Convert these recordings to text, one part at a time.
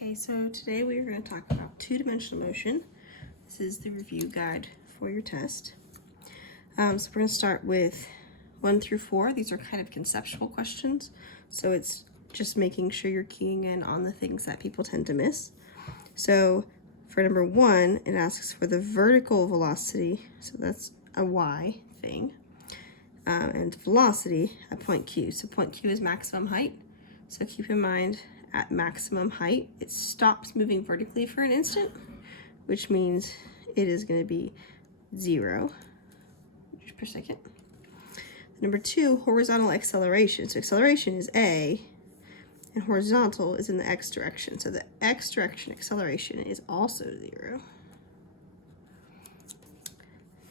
Okay, so today we are going to talk about two-dimensional motion. This is the review guide for your test. So we're going to start with 1 through 4. These are kind of conceptual questions, so it's just making sure you're keying in on the things that people tend to miss. So for number 1, it asks for the vertical velocity, so that's a y thing, and velocity at point Q. So point Q is maximum height, so keep in mind at maximum height, it stops moving vertically for an instant, which means it is going to be 0 meters per second. Number 2, horizontal acceleration. So acceleration is A, and horizontal is in the x direction. So the x direction acceleration is also 0.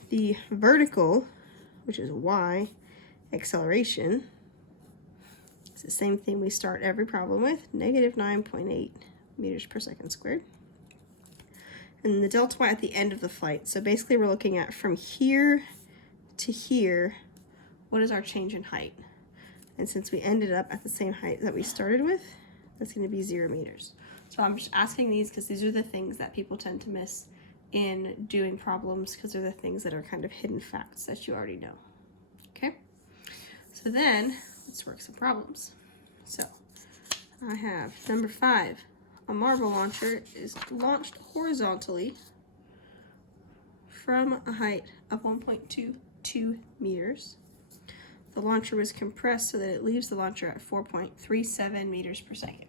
The vertical, which is y, acceleration, it's the same thing we start every problem with, negative 9.8 meters per second squared. And the delta y at the end of the flight. So basically we're looking at from here to here, what is our change in height? And since we ended up at the same height that we started with, that's going to be 0 meters. So I'm just asking these because these are the things that people tend to miss in doing problems, because they're the things that are kind of hidden facts that you already know. Okay? So then, let's work some problems. So, I have number 5. A marble launcher is launched horizontally from a height of 1.22 meters. The launcher was compressed so that it leaves the launcher at 4.37 meters per second.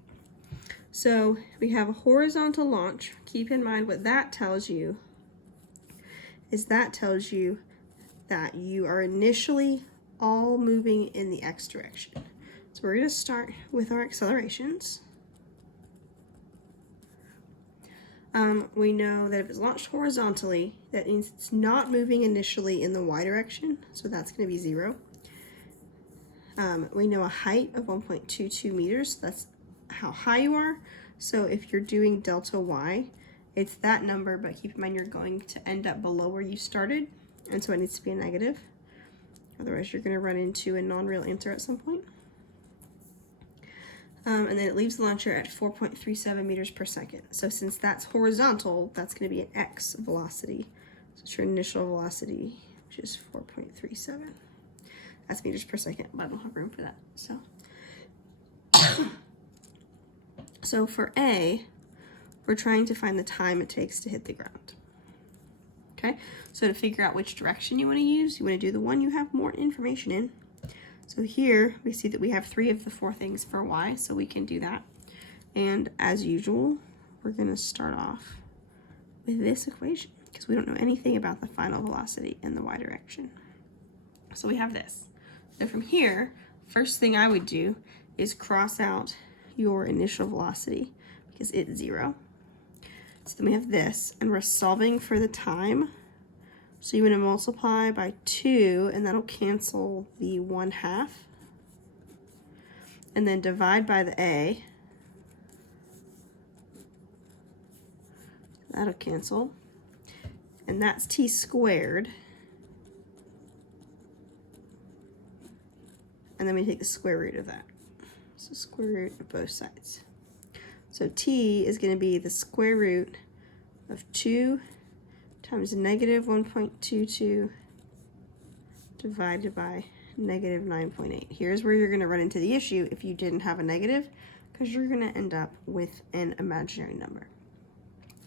So, we have a horizontal launch. Keep in mind what that tells you is that tells you that you are initially all moving in the x direction. So we're going to start with our accelerations. We know that if it's launched horizontally, that means it's not moving initially in the y direction, so that's going to be 0. We know a height of 1.22 meters, that's how high you are. So if you're doing delta y, it's that number, but keep in mind you're going to end up below where you started, and so it needs to be a negative. Otherwise, you're going to run into a non-real answer at some point. And then it leaves the launcher at 4.37 meters per second. So since that's horizontal, that's going to be an x velocity. So it's your initial velocity, which is 4.37. That's meters per second, but I don't have room for that. So for A, we're trying to find the time it takes to hit the ground. Okay, so to figure out which direction you want to use, you want to do the one you have more information in. So here we see that we have 3 of the 4 things for y, so we can do that. And as usual, we're going to start off with this equation because we don't know anything about the final velocity in the y direction. So we have this. So from here, first thing I would do is cross out your initial velocity because it's 0. So then we have this, and we're solving for the time. So you want to multiply by 2, and that'll cancel the 1/2. And then divide by the a. That'll cancel. And that's t squared. And then we take the square root of that. So square root of both sides. So t is going to be the square root of 2 times negative 1.22 divided by negative 9.8. Here's where you're going to run into the issue if you didn't have a negative, because you're going to end up with an imaginary number.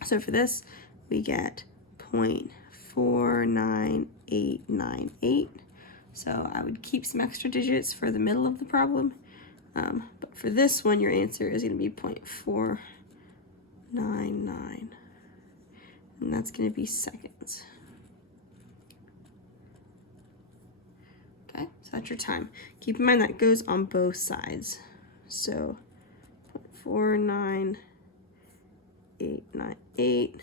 So for this, we get 0.49898. So I would keep some extra digits for the middle of the problem. But for this one, your answer is going to be 0.499. And that's going to be seconds. Okay, so that's your time. Keep in mind that goes on both sides. So 0.49898,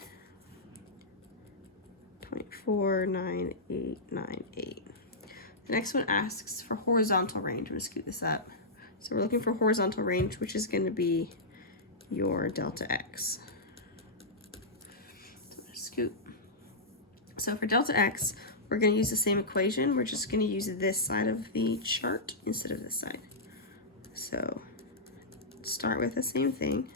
0.49898. The next one asks for horizontal range. I'm going to scoot this up. So we're looking for horizontal range, which is going to be your delta x. So scoot. So for delta x, we're going to use the same equation. We're just going to use this side of the chart instead of this side. So start with the same thing.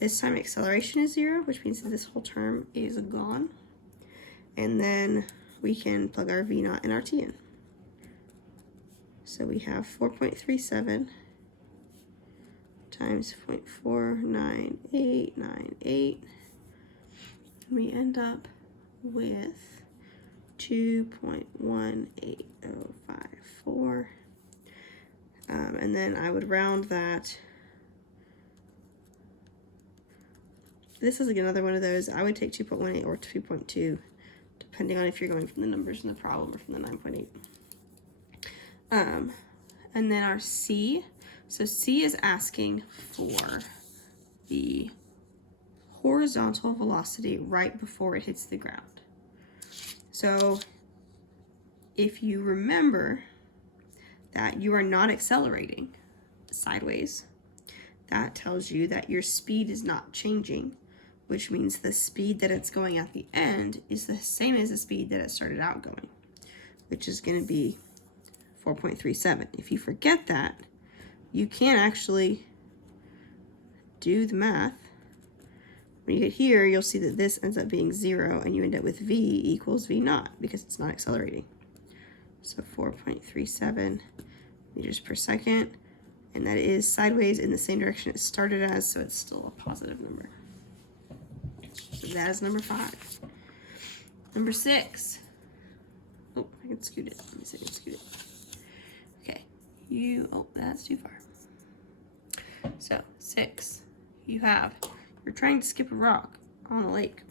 This time acceleration is 0, which means that this whole term is gone. And then we can plug our v naught and our t in. So we have 4.37 times 0.49898. We end up with 2.18054. And then I would round that. This is like another one of those. I would take 2.18 or 2.2, depending on if you're going from the numbers in the problem or from the 9.8. And then our C. So C is asking for the horizontal velocity right before it hits the ground. So if you remember that you are not accelerating sideways, that tells you that your speed is not changing, which means the speed that it's going at the end is the same as the speed that it started out going, which is going to be 4.37. If you forget that, you can't actually do the math. When you get here, you'll see that this ends up being 0, and you end up with v equals v naught because it's not accelerating. So 4.37 meters per second, and that is sideways in the same direction it started as, so it's still a positive number. So that is number 5. Number 6. Oh, I can scoot it. Let me see if I can scoot it. Okay, oh, that's too far. So 6, you're trying to skip a rock on a lake.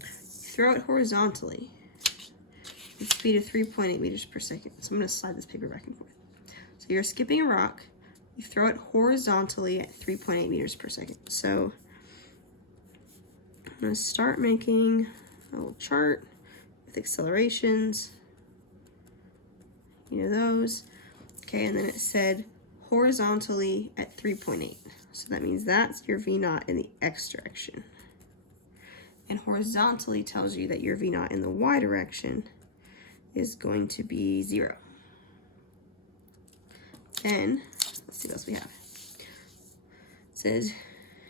You throw it horizontally with a speed of 3.8 meters per second. So I'm going to slide this paper back and forth. So you're skipping a rock. You throw it horizontally at 3.8 meters per second. So I'm going to start making a little chart with accelerations. You know those. Okay, and then it said horizontally at 3.8. So that means that's your v naught in the x direction. And horizontally tells you that your v naught in the y direction is going to be 0. Then, let's see what else we have. It says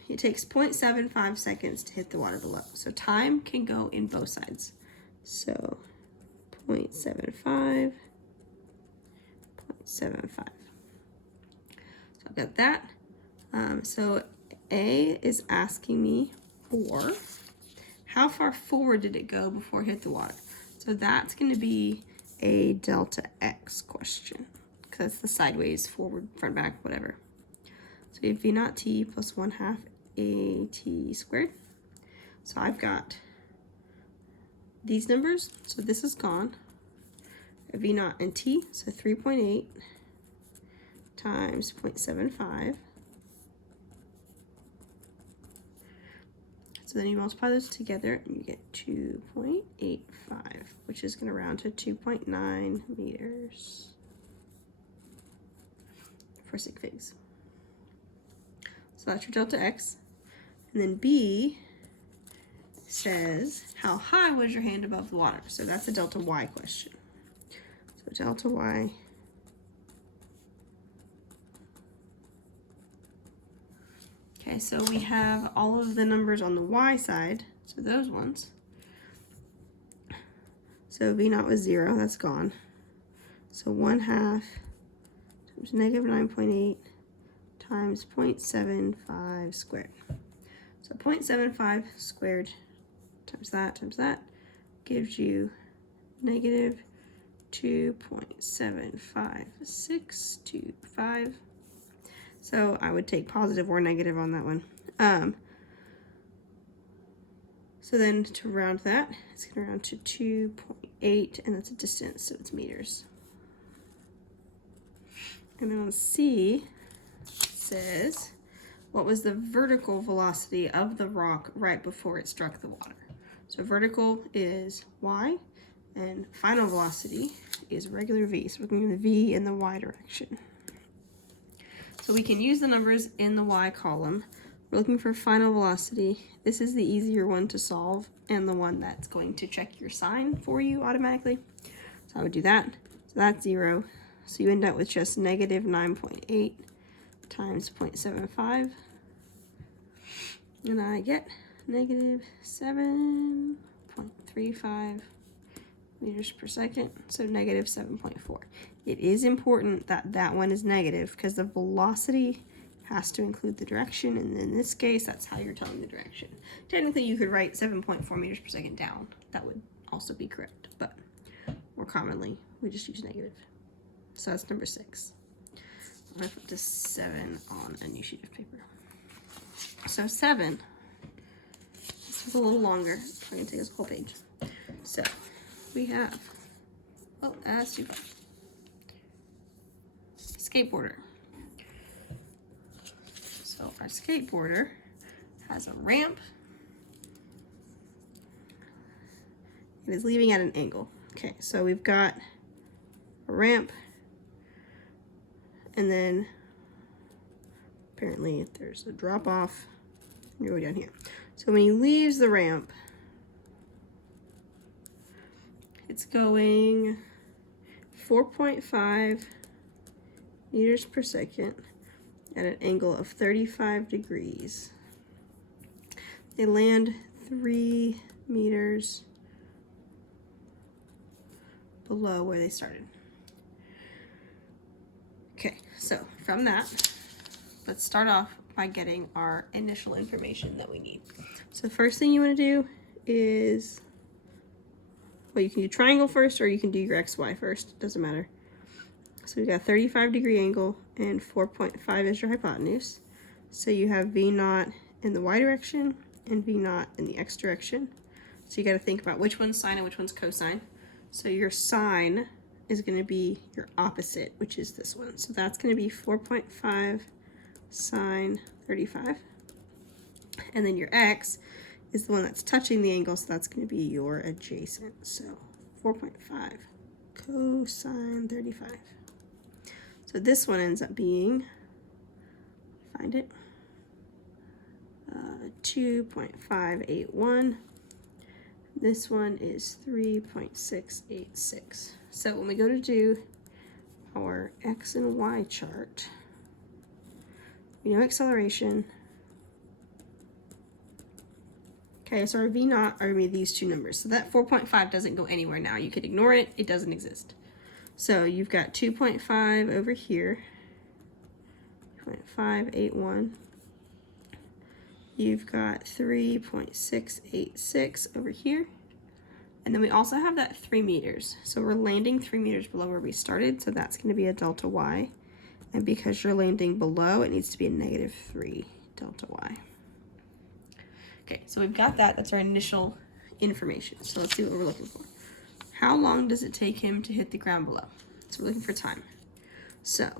it takes 0.75 seconds to hit the water below. So time can go in both sides. So 0.75, 0.75. So I've got that. So A is asking me for how far forward did it go before it hit the water? So that's going to be a delta x question, because it's the sideways, forward, front, back, whatever. So we have v naught t plus 1/2 at squared. So I've got these numbers, so this is gone. V naught and t, so 3.8 times 0.75. So then you multiply those together and you get 2.85, which is going to round to 2.9 meters for sig figs. So that's your delta x. And then B says, how high was your hand above the water? So that's a delta y question. So delta y Okay, so we have all of the numbers on the y side, so those ones. So v naught was 0, that's gone. So 1/2 times negative 9.8 times 0.75 squared. So 0.75 squared times that gives you negative 2.7565. So I would take positive or negative on that one. So then to round that, it's going to round to 2.8, and that's a distance, so it's meters. And then on C, it says, what was the vertical velocity of the rock right before it struck the water? So vertical is y, and final velocity is regular v. So we're going to do the v in the y direction. So we can use the numbers in the y column. We're looking for final velocity. This is the easier one to solve and the one that's going to check your sign for you automatically. So I would do that. So that's 0. So you end up with just negative 9.8 times 0.75. And I get negative 7.35 meters per second, so negative 7.4. It is important that that one is negative because the velocity has to include the direction, and in this case, that's how you're telling the direction. Technically, you could write 7.4 meters per second down. That would also be correct, but more commonly, we just use negative. So that's number 6. I'm gonna put this 7 on a new sheet of paper. So 7, this is a little longer. It's going to take us a whole page. So we have, oh, that's too far. Skateboarder. So our skateboarder has a ramp. It is leaving at an angle. Okay, so we've got a ramp, and then apparently there's a drop off. You're going down here. So when he leaves the ramp, it's going 4.5 meters per second at an angle of 35 degrees. They land 3 meters below where they started. Okay, so from that, let's start off by getting our initial information that we need. So the first thing you want to do is, well, you can do triangle first, or you can do your XY first. It doesn't matter. So we've got a 35-degree angle, and 4.5 is your hypotenuse. So you have V naught in the Y direction and V naught in the X direction. So you got to think about which one's sine and which one's cosine. So your sine is going to be your opposite, which is this one. So that's going to be 4.5 sine 35. And then your X is the one that's touching the angle, so that's going to be your adjacent. So 4.5 cosine 35. So this one ends up being, find it, 2.581. This one is 3.686. So when we go to do our X and Y chart, we know acceleration. Okay, so our V naught are going to be these two numbers. So that 4.5 doesn't go anywhere now. You could ignore it. It doesn't exist. So you've got 2.5 over here, 0.581. You've got 3.686 over here. And then we also have that 3 meters. So we're landing 3 meters below where we started. So that's going to be a delta Y. And because you're landing below, it needs to be a negative 3 delta Y. Okay, so we've got that. That's our initial information. So let's see what we're looking for. How long does it take him to hit the ground below? So we're looking for time. So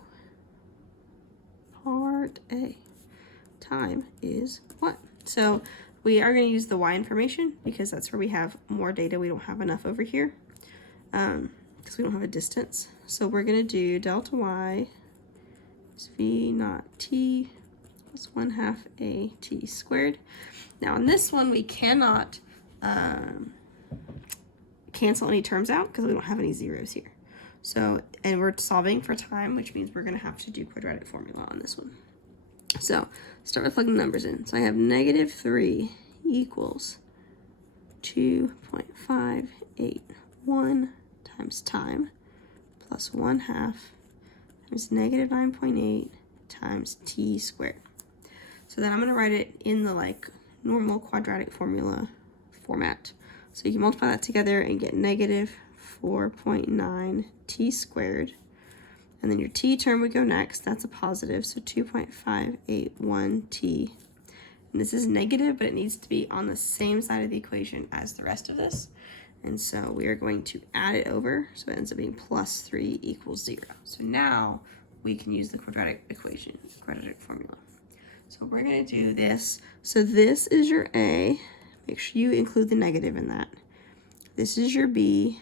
part A, time is what? So we are going to use the Y information because that's where we have more data. We don't have enough over here because we don't have a distance. So we're going to do delta Y is V naught T plus 1/2 A T squared. Now on this one, we cannot cancel any terms out because we don't have any zeros here. So, and we're solving for time, which means we're going to have to do quadratic formula on this one. So start with plugging numbers in. So I have negative 3 equals 2.581 times time plus 1/2 times negative 9.8 times t squared. So then I'm going to write it in the like normal quadratic formula format. So you can multiply that together and get negative 4.9 t squared. And then your t term would go next. That's a positive, so 2.581 t. And this is negative, but it needs to be on the same side of the equation as the rest of this. And so we are going to add it over, so it ends up being plus 3 equals 0. So now we can use the quadratic equation, quadratic formula. So we're going to do this. So this is your A. Make sure you include the negative in that. This is your B,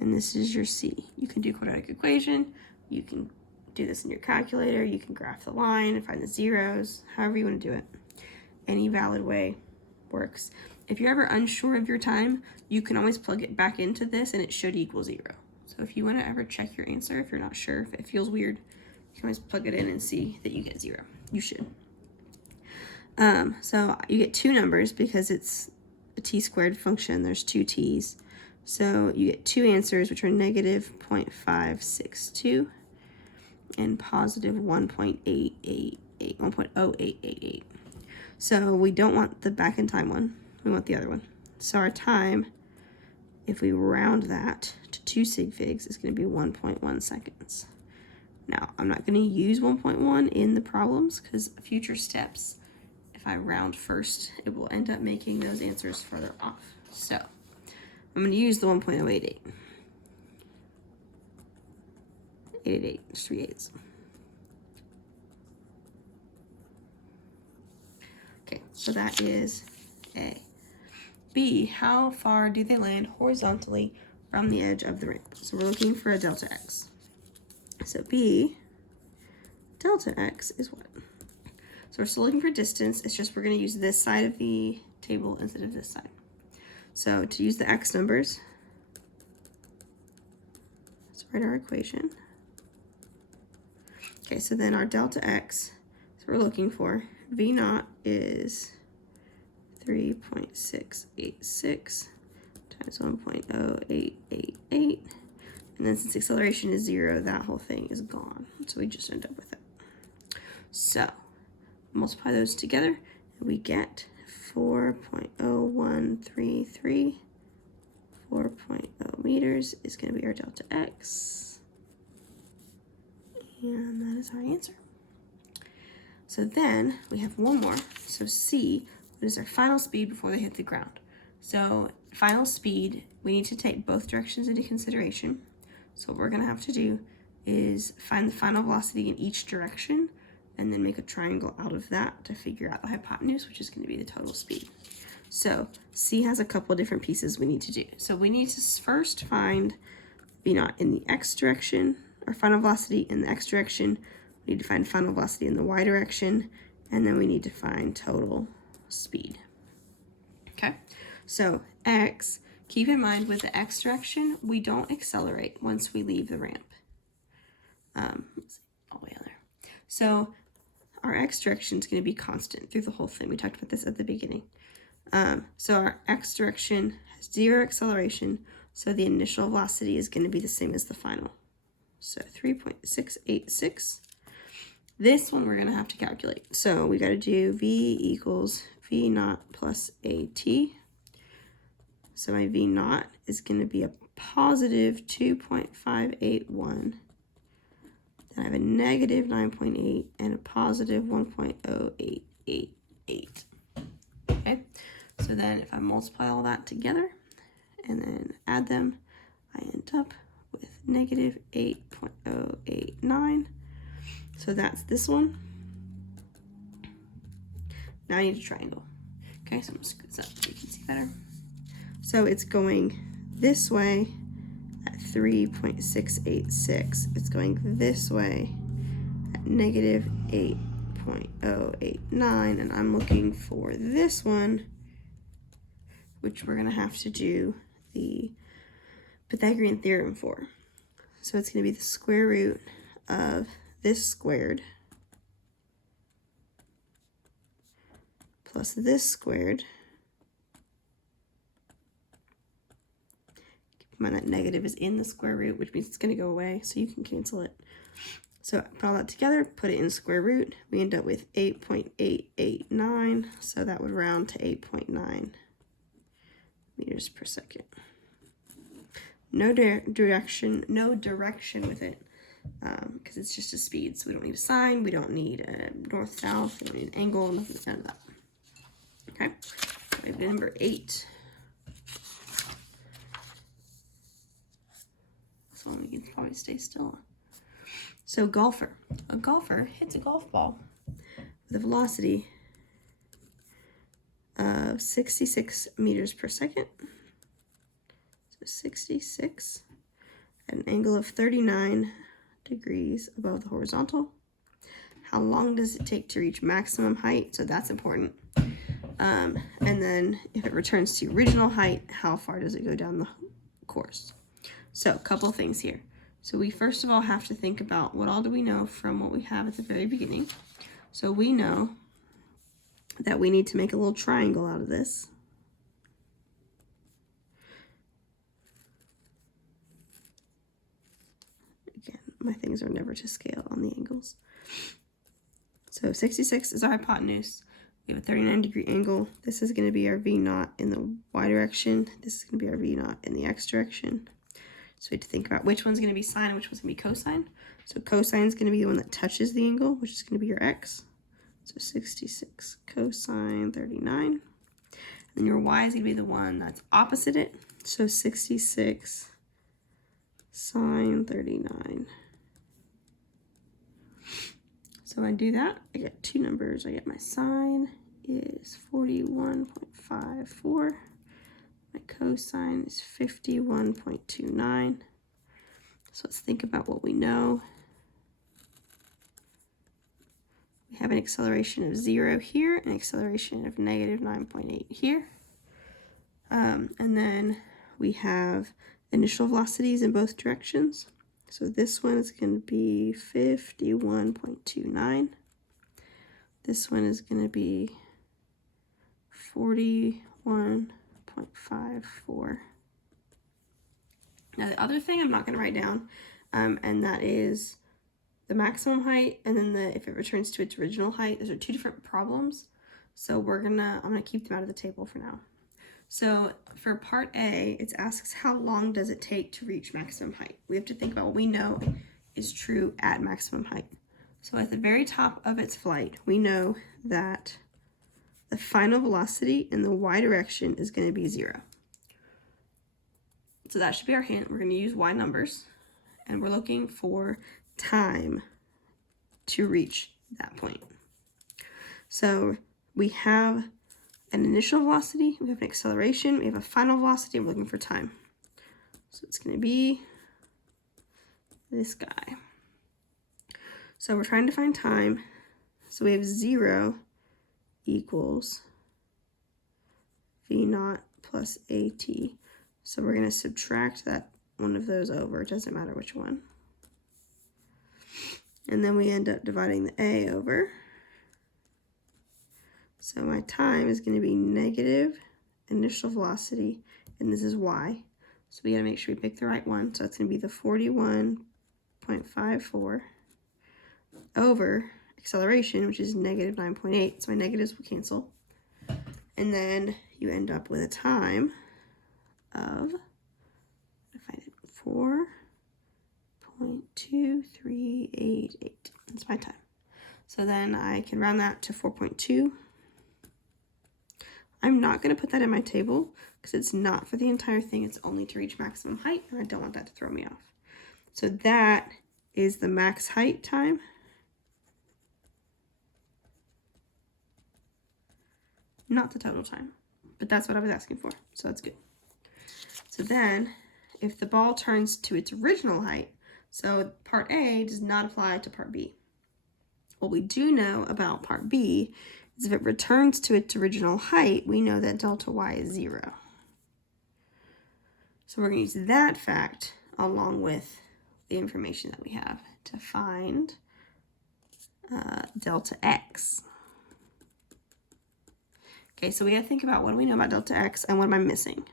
and this is your C. You can do quadratic equation. You can do this in your calculator. You can graph the line and find the zeros, however you want to do it. Any valid way works. If you're ever unsure of your time, you can always plug it back into this and it should equal 0. So if you want to ever check your answer, if you're not sure, if it feels weird, you can always plug it in and see that you get 0. You should. So you get two numbers because it's a t-squared function. There's two t's. So you get two answers, which are negative 0.562 and positive 1.0888. So we don't want the back in time one. We want the other one. So our time, if we round that to 2 sig figs, is going to be 1.1 seconds. Now, I'm not going to use 1.1 in the problems because future steps, if I round first, it will end up making those answers further off. So I'm going to use the 1.088. 888, it's 3 eighths. Okay, so that is A. B, how far do they land horizontally from the edge of the ramp? So we're looking for a delta x. So B, delta x is what? So we're still looking for distance. It's just we're going to use this side of the table instead of this side. So to use the x numbers, let's write our equation. Okay, so then our delta x, so we're looking for V naught is 3.686 times 1.0888. And then since acceleration is 0, that whole thing is gone. So we just end up with it. So multiply those together, and we get 4.0133. 4.0 meters is going to be our delta x. And that is our answer. So then we have one more. So C, what is our final speed before they hit the ground? So final speed, we need to take both directions into consideration. So what we're going to have to do is find the final velocity in each direction and then make a triangle out of that to figure out the hypotenuse, which is going to be the total speed. So C has a couple different pieces we need to do. So we need to first find V naught in the x direction, or final velocity in the x direction. We need to find final velocity in the y direction, and then we need to find total speed. Okay, so x, keep in mind with the x direction, we don't accelerate once we leave the ramp. All the way out there. So our x direction is going to be constant through the whole thing. We talked about this at the beginning. So our x direction has 0 acceleration, so the initial velocity is going to be the same as the final. So 3.686. This one we're going to have to calculate. So we got to do V equals V naught plus AT. So my V naught is going to be a positive 2.581. Then I have a negative 9.8 and a positive 1.0888. Okay, so then if I multiply all that together and then add them, I end up with negative 8.089. So that's this one. Now I need a triangle. Okay, so I'm going to scoot this up so you can see better. So it's going this way at 3.686. It's going this way at negative 8.089. And I'm looking for this one, which we're going to have to do the Pythagorean theorem for. So it's going to be the square root of this squared plus this squared. Keep in mind that negative is in the square root, which means it's going to go away, so you can cancel it. So put all that together, put it in square root. We end up with 8.889, so that would round to 8.9 meters per second. No direction with it, because it's just a speed, so we don't need a sign, we don't need a north-south, we don't need an angle, none of that. Okay, so we have number 8. This one we can probably stay still. So golfer. A golfer hits a golf ball with a velocity of 66 meters per second. So 66 at an angle of 39 degrees above the horizontal. How long does it take to reach maximum height? So that's important. And then if it returns to original height, how far does it go down the course? So a couple things here. So we first of all have to think about what all do we know from what we have at the very beginning. So we know that we need to make a little triangle out of this. Again, my things are never to scale on the angles. So 66 is our hypotenuse. We have a 39-degree angle. This is going to be our V naught in the y direction. This is going to be our V naught in the x direction. So we have to think about which one's going to be sine and which one's going to be cosine. So cosine is going to be the one that touches the angle, which is going to be your x. So 66 cosine 39. And your y is going to be the one that's opposite it. So 66 sine 39. So when I do that, I get two numbers. I get my sine is 41.54. My cosine is 51.29. So let's think about what we know. We have an acceleration of 0 here, an acceleration of negative 9.8 here. And then we have initial velocities in both directions. So this one is going to be 51.29. This one is going to be 41.54. Now the other thing I'm not going to write down, and that is the maximum height, and then if it returns to its original height. Those are two different problems. So I'm gonna keep them out of the table for now. So for part A, it asks how long does it take to reach maximum height? We have to think about what we know is true at maximum height. So at the very top of its flight, we know that the final velocity in the y direction is going to be 0. So that should be our hint. We're going to use y numbers, and we're looking for time to reach that point. So we have an initial velocity, we have an acceleration, we have a final velocity, and we're looking for time. So it's going to be this guy. So we're trying to find time. So we have 0 equals V naught plus AT. So we're going to subtract that one of those over. It doesn't matter which one. And then we end up dividing the A over. So my time is going to be negative initial velocity, and this is y. So we got to make sure we pick the right one. So it's going to be the 41.54 over acceleration, which is negative 9.8. So my negatives will cancel. And then you end up with a time of, if I did 4.2388. That's my time. So then I can round that to 4.2. I'm not going to put that in my table because it's not for the entire thing. It's only to reach maximum height, and I don't want that to throw me off. So that is the max height time. Not the total time, but that's what I was asking for, so that's good. So then, if the ball turns to its original height, so part A does not apply to part B. What we do know about part B is if it returns to its original height, we know that delta y is 0. So we're going to use that fact along with the information that we have to find delta x. Okay, so we got to think about what do we know about delta x and what am I missing?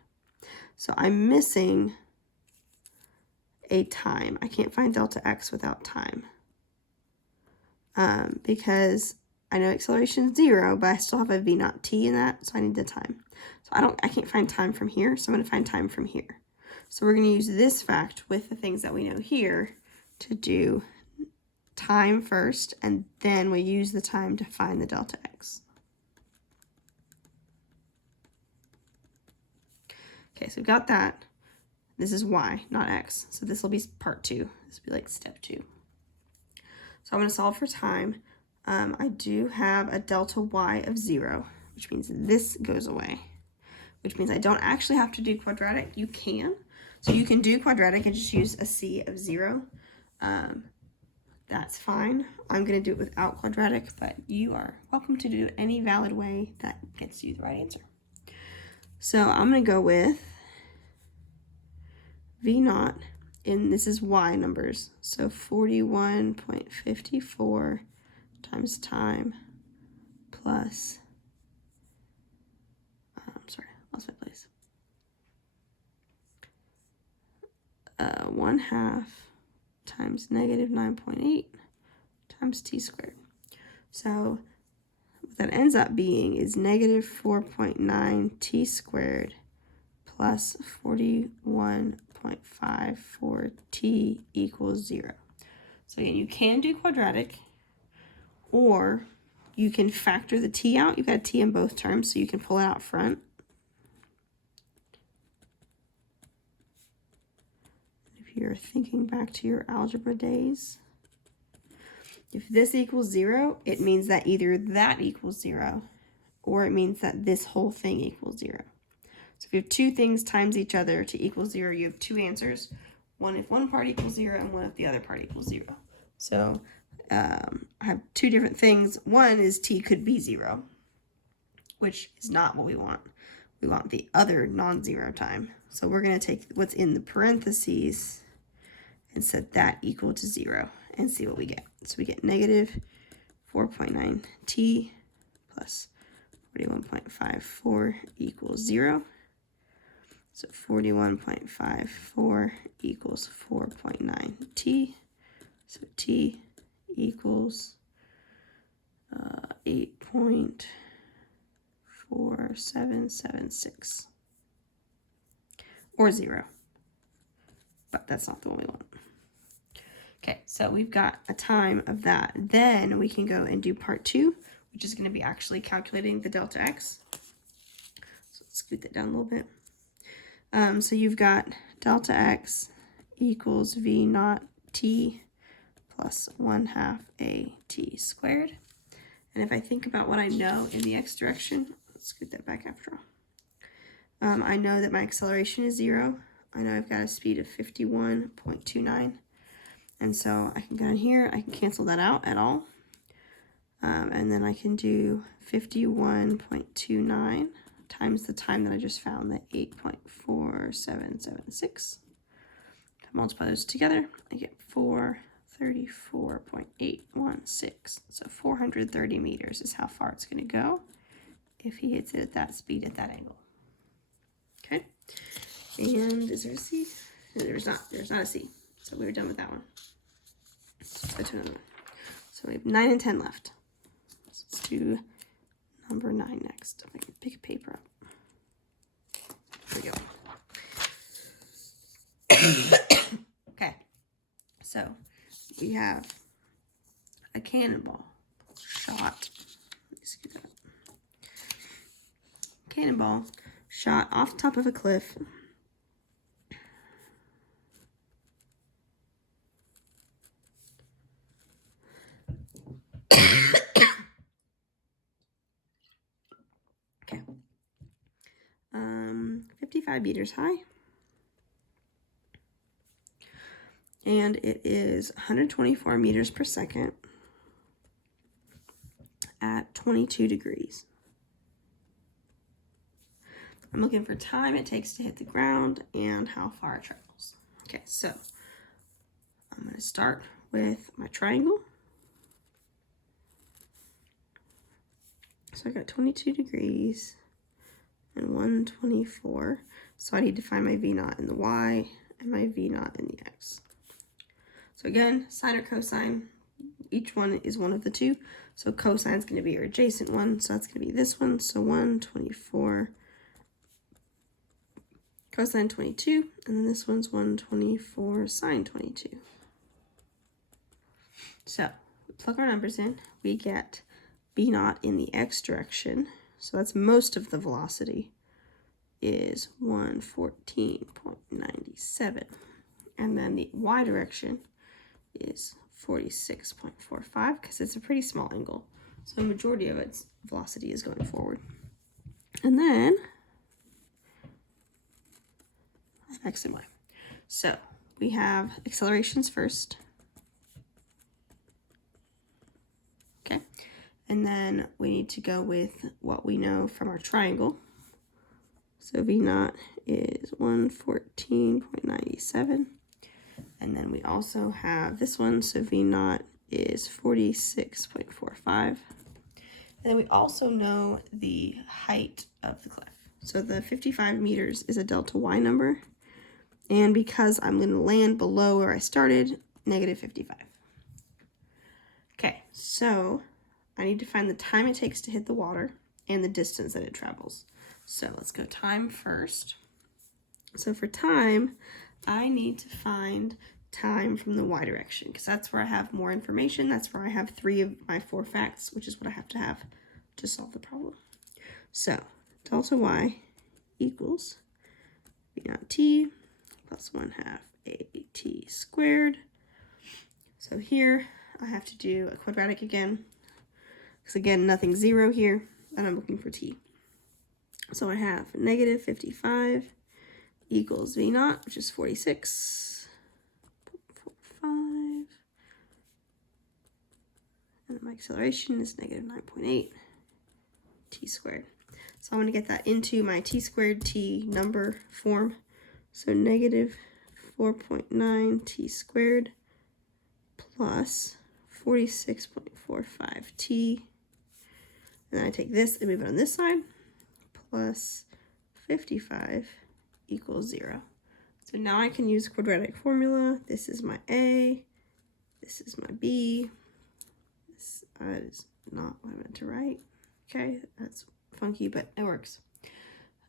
So I'm missing a time. I can't find delta x without time. Because I know acceleration is 0, but I still have a v naught t in that, so I need the time. So I can't find time from here, so I'm going to find time from here. So we're going to use this fact with the things that we know here to do time first, and then we use the time to find the delta x. Okay, so we've got that. This is y, not x. So this will be part 2. This will be like step 2. So I'm going to solve for time. I do have a delta y of 0, which means this goes away, which means I don't actually have to do quadratic. You can. So you can do quadratic and just use a c of 0. That's fine. I'm going to do it without quadratic, but you are welcome to do it any valid way that gets you the right answer. So I'm going to go with v naught, and this is y numbers. So 41.54 times time plus lost my place. 1/2 times negative 9.8 times t squared. So what that ends up being is negative 4.9 t squared plus 41.54 t equals 0. So again, you can do quadratic, or you can factor the t out. You've got t in both terms, so you can pull it out front. If you're thinking back to your algebra days, if this equals 0, it means that either that equals 0, or it means that this whole thing equals 0. So if you have two things times each other to equal 0, you have two answers. One if one part equals 0, and one if the other part equals 0. So I have two different things. One is t could be 0, which is not what we want. We want the other non-zero time. So we're going to take what's in the parentheses and set that equal to 0 and see what we get. So we get negative 4.9 t plus 41.54 equals 0. So 41.54 equals 4.9 t. So t equals 8.4776, or 0. But that's not the one we want. Okay, so we've got a time of that. Then we can go and do part 2, which is going to be actually calculating the delta x. So let's scoot that down a little bit. So you've got delta x equals v naught t plus 1/2 a t squared. And if I think about what I know in the x direction, let's scoot that back after all. I know that my acceleration is 0. I know I've got a speed of 51.29. And so I can go in here, I can cancel that out at all. And then I can do 51.29 times the time that I just found, the 8.4776. Multiply those together, I get 434.816. So 430 meters is how far it's going to go if he hits it at that speed at that angle. Okay, and is there a C? No, there's not a C. So we're done with that one. Let's go to another one. So we have 9 and 10 left. Let's do number 9 next. If I can pick a paper up. There we go. Okay, so we have a cannonball shot. Let me scoot that up. Cannonball shot off the top of a cliff. Okay. 55 meters high. And it is 124 meters per second at 22 degrees. I'm looking for time it takes to hit the ground and how far it travels. Okay, so I'm going to start with my triangle. So I got 22 degrees and 124. So I need to find my V naught in the Y and my V naught in the X. So again, sine or cosine, each one is one of the two. So cosine is going to be your adjacent one. So that's going to be this one. So 124 cosine 22. And then this one's 124 sine 22. So we plug our numbers in. We get B naught in the X direction. So that's most of the velocity is 114.97. And then the Y direction is 46.45 because it's a pretty small angle. So the majority of its velocity is going forward. And then X and Y. So we have accelerations first. Okay. And then we need to go with what we know from our triangle. So V naught is 114.97. And then we also have this one, so V naught is 46.45. And then we also know the height of the cliff. So the 55 meters is a delta y number. And because I'm going to land below where I started, negative 55. Okay, so I need to find the time it takes to hit the water and the distance that it travels. So let's go time first. So for time, I need to find time from the y direction because that's where I have more information. That's where I have 3 of my 4 facts, which is what I have to solve the problem. So delta y equals v naught t plus 1/2 at squared. So here I have to do a quadratic again because again nothing's 0 here and I'm looking for t. So I have negative 55 equals v naught, which is 46.45, and then my acceleration is negative 9.8 t squared. So I'm going to get that into my t squared t number form. So negative 4.9 t squared plus 46.45 t. And then I take this and move it on this side, plus 55 equals 0. So now I can use quadratic formula. This is my a, this is my b. This is not what I meant to write. Okay, that's funky, but it works.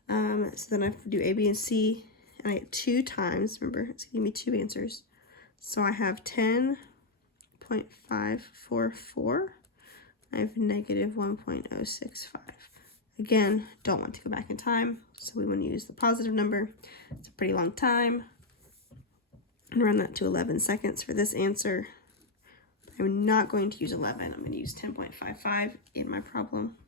So then I have to do a, b, and c, and I get 2 times. Remember, it's giving me 2 answers. So I have 10.544. I have negative 1.065. Again, don't want to go back in time, so we want to use the positive number. It's a pretty long time. And run that to 11 seconds for this answer. I'm not going to use 11. I'm going to use 10.55 in my problem.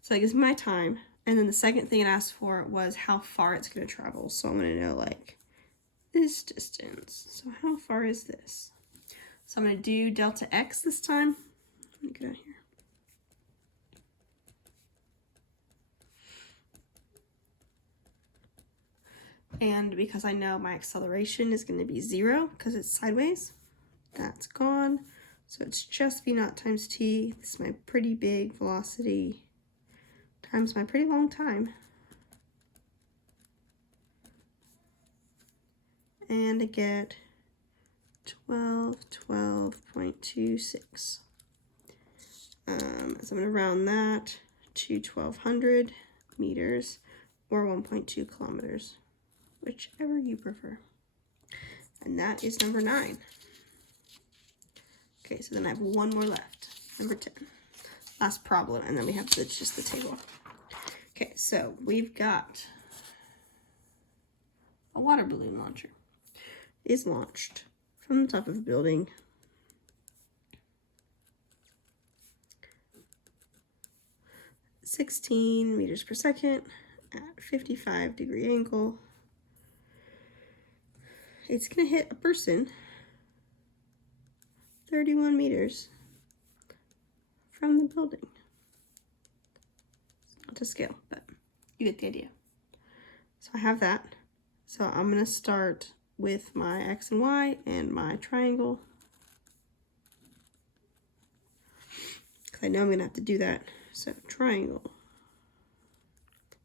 So that gives me my time. And then the second thing it asked for was how far it's going to travel. So I'm going to know like this distance. So how far is this? So I'm going to do delta x this time. Let me get out here. And because I know my acceleration is going to be 0 because it's sideways, that's gone. So it's just v naught times t. This is my pretty big velocity times my pretty long time. And I get 12.26. So I'm going to round that to 1,200 meters or 1.2 kilometers. Whichever you prefer. And that is number 9. Okay, so then I have one more left. Number 10. Last problem, and then we have just the table. Okay, so we've got a water balloon launcher. It is launched from the top of a building. at 16 meters per second at 55-degree angle. It's going to hit a person 31 meters from the building. Not to scale, but you get the idea. So I have that. So I'm going to start with my X and Y and my triangle, because I know I'm going to have to do that. So triangle,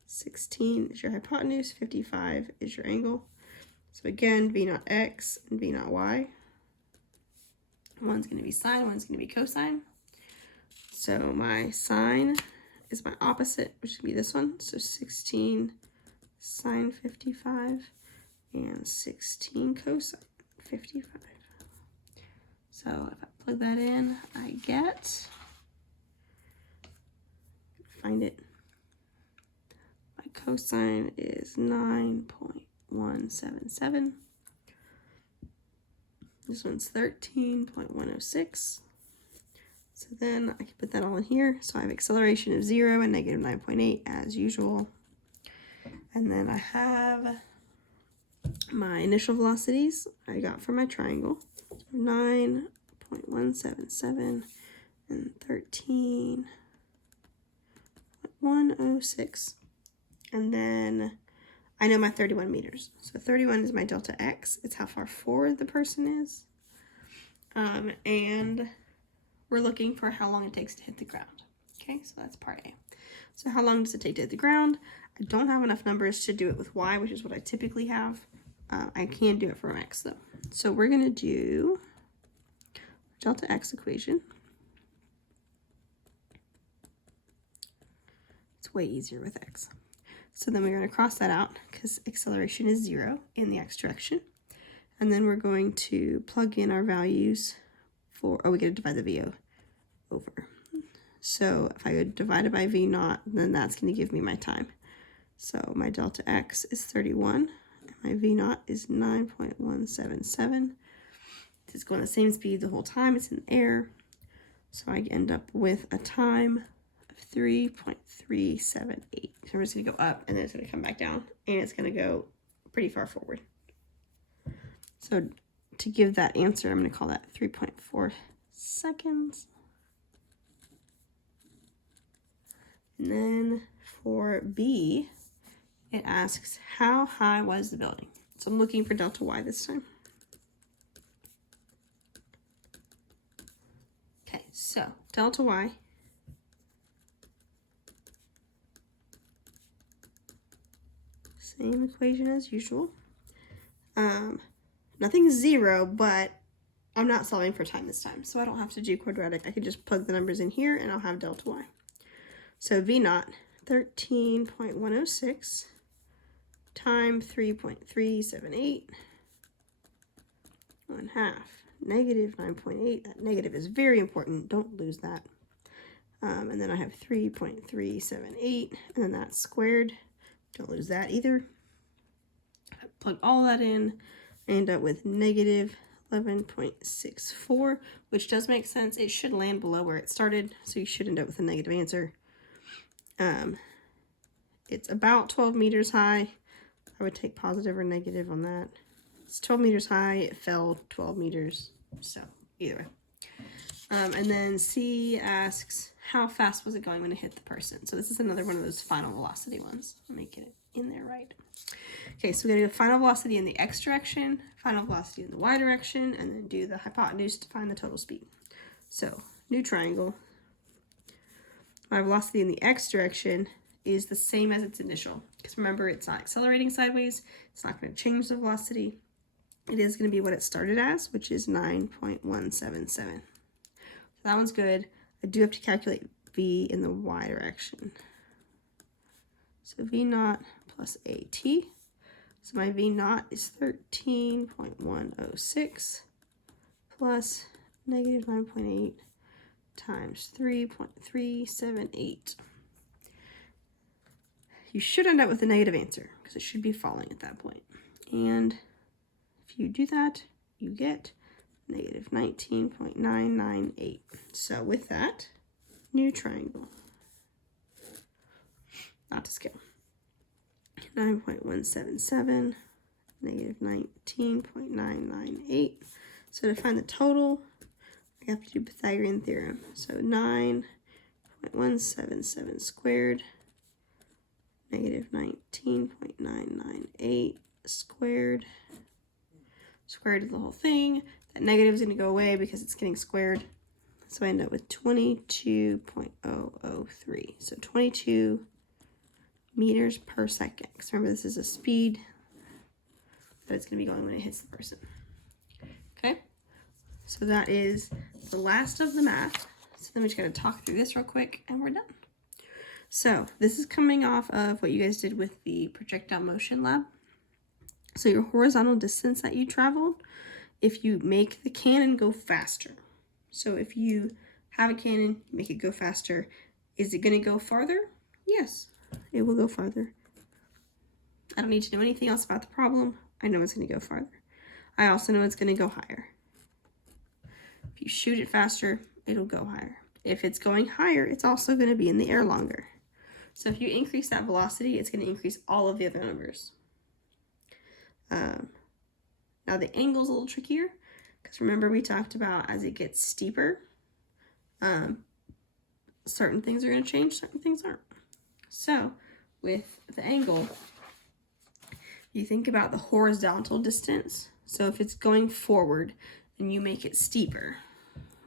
16 is your hypotenuse, 55 is your angle. So again, V naught X and V naught Y. One's going to be sine, one's going to be cosine. So my sine is my opposite, which would be this one. So 16 sine 55 and 16 cosine 55. So if I plug that in, I get, find it, my cosine is 9.177. This one's 13.106. So then I can put that all in here. So I have acceleration of 0 and negative 9.8 as usual. And then I have my initial velocities I got from my triangle. So 9.177 and 13.106. And then I know my 31 meters. So 31 is my delta X. It's how far forward the person is. And we're looking for how long it takes to hit the ground. Okay, so that's part A. So how long does it take to hit the ground? I don't have enough numbers to do it with y, which is what I typically have. I can do it for x though. So we're gonna do delta x equation. It's way easier with x. So then we're going to cross that out because acceleration is 0 in the x direction. And then we're going to plug in our values for, we got to divide the v over. So if I go divided by v naught, then that's going to give me my time. So my delta x is 31, and my v naught is 9.177. It's going the same speed the whole time. It's in the air. So I end up with a time 3.378. So I'm just going to go up and then it's going to come back down and it's going to go pretty far forward. So to give that answer, I'm going to call that 3.4 seconds. And then for B, it asks how high was the building? So I'm looking for delta y this time. Okay, so delta y same equation as usual. Nothing's 0, but I'm not solving for time this time, so I don't have to do quadratic. I can just plug the numbers in here and I'll have delta y. So v naught, 13.106 times 3.378, 1/2, negative 9.8. That negative is very important. Don't lose that. And then I have 3.378, and then that's squared. Don't lose that either. Plug all that in. I end up with negative 11.64, which does make sense. It should land below where it started, so you should end up with a negative answer. It's about 12 meters high. I would take positive or negative on that. It's 12 meters high. It fell 12 meters. So either way. And then C asks, how fast was it going when it hit the person? So this is another one of those final velocity ones. I'll make it in there right. Okay, so we're going to do final velocity in the x direction, final velocity in the y direction, and then do the hypotenuse to find the total speed. So, new triangle. My velocity in the x direction is the same as its initial. Because remember, it's not accelerating sideways. It's not going to change the velocity. It is going to be what it started as, which is 9.177. So that one's good. I do have to calculate v in the y direction. So v naught plus at. So my v naught is 13.106 plus negative 9.8 times 3.378. You should end up with a negative answer because it should be falling at that point. And if you do that, you get negative 19.998. So with that, new triangle. Not to scale. 9.177, negative 19.998. So to find the total, I have to do Pythagorean theorem. So 9.177 squared, negative 19.998 squared. Squared of the whole thing. That negative is going to go away because it's getting squared. So I end up with 22.003. So 22 meters per second. Because remember, this is a speed that it's going to be going when it hits the person. Okay, so that is the last of the math. So then we're just going to talk through this real quick and we're done. So this is coming off of what you guys did with the projectile motion lab. So your horizontal distance that you traveled, if you make the cannon go faster. So if you have a cannon, make it go faster, is it going to go farther? Yes. It will go farther. I don't need to know anything else about the problem. I know it's going to go farther. I also know it's going to go higher. If you shoot it faster, it'll go higher. If it's going higher, it's also going to be in the air longer. So if you increase that velocity, it's going to increase all of the other numbers. Now the angle is a little trickier because remember we talked about as it gets steeper, certain things are going to change, certain things aren't. So with the angle, you think about the horizontal distance. So if it's going forward and you make it steeper,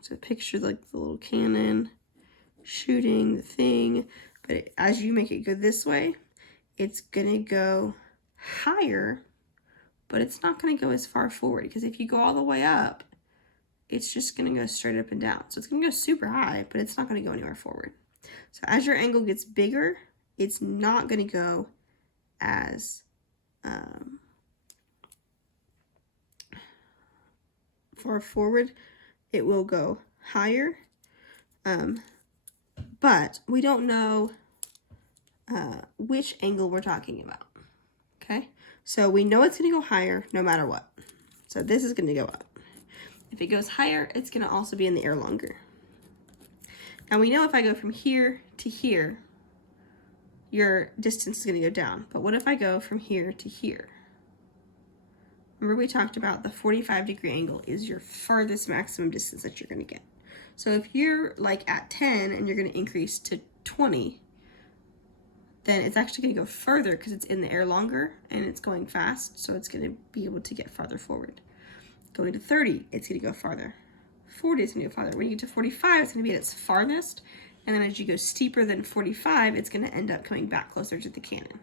so picture like the little cannon shooting the thing, but as you make it go this way, it's gonna go higher, but it's not gonna go as far forward, because if you go all the way up, it's just gonna go straight up and down. So it's gonna go super high, but it's not gonna go anywhere forward. So as your angle gets bigger, it's not gonna go as far forward. It will go higher, but we don't know which angle we're talking about. Okay, so we know it's going to go higher no matter what. So this is going to go up. If it goes higher, it's going to also be in the air longer. Now we know if I go from here to here, your distance is going to go down. But what if I go from here to here? Remember we talked about the 45-degree angle is your furthest maximum distance that you're going to get. So if you're like at 10 and you're going to increase to 20, then it's actually going to go further because it's in the air longer and it's going fast, so it's going to be able to get farther forward. Going to 30, it's going to go farther. 40 is going to go farther. When you get to 45, it's going to be at its farthest, and then as you go steeper than 45, it's going to end up coming back closer to the cannon.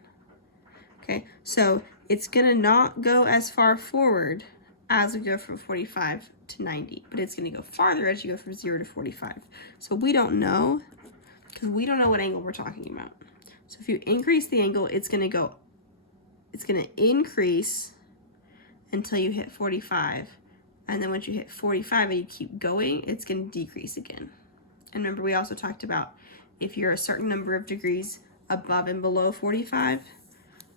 Okay, so it's going to not go as far forward as we go from 45 to 90, but it's going to go farther as you go from 0 to 45. So we don't know, because we don't know what angle we're talking about. So if you increase the angle, it's going to increase until you hit 45. And then once you hit 45 and you keep going, it's going to decrease again. And remember, we also talked about if you're a certain number of degrees above and below 45.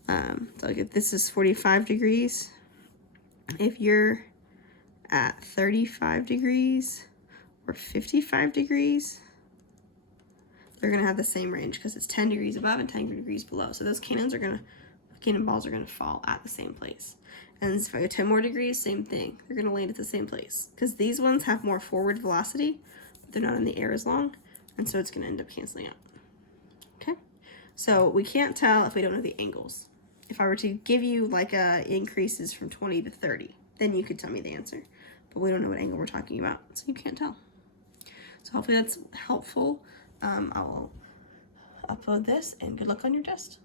So like if this is 45 degrees, if you're at 35 degrees or 55 degrees, they're going to have the same range because it's 10 degrees above and 10 degrees below. So those cannonballs are going to fall at the same place. And if I go 10 more degrees, same thing. They're going to land at the same place because these ones have more forward velocity, but they're not in the air as long, and so it's going to end up canceling out. Okay, so we can't tell if we don't know the angles. If I were to give you like increases from 20 to 30, then you could tell me the answer, but we don't know what angle we're talking about, so you can't tell. So hopefully that's helpful. I will upload this, and good luck on your test.